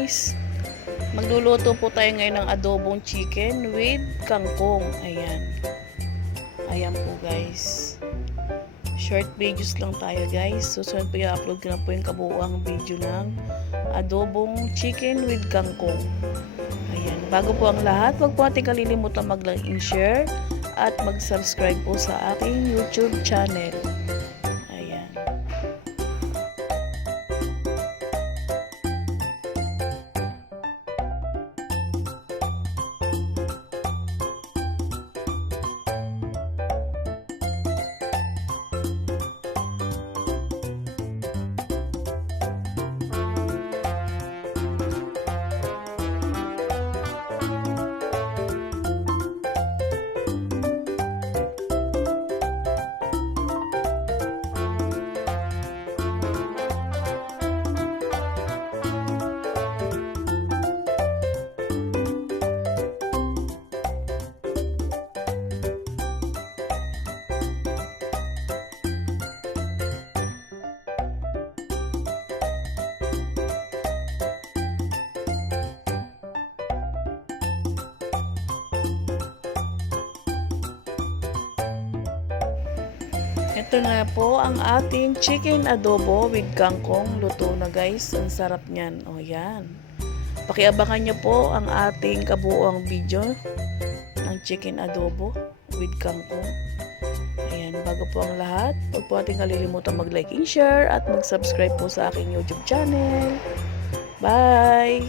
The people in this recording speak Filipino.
guys, magluluto po tayo ngayon ng adobong chicken with kangkong. Ayan. Ayan po guys. Short videos lang tayo guys. Susunod po i-upload ko na po yung kabuuang video ng adobong chicken with kangkong. Ayan. Bago po ang lahat, huwag po natin kalilimutan mag-like and share at mag-subscribe po sa aking YouTube channel. Ayan. Ito na po ang ating chicken adobo with kangkong. Luto na guys. Ang sarap niyan. O yan. Pakiabangan nyo po ang ating kabuuang video ng chicken adobo with kangkong. Ayan. Bago po ang lahat, huwag po ating kalilimutan mag-like and share at mag-subscribe po sa aking YouTube channel. Bye!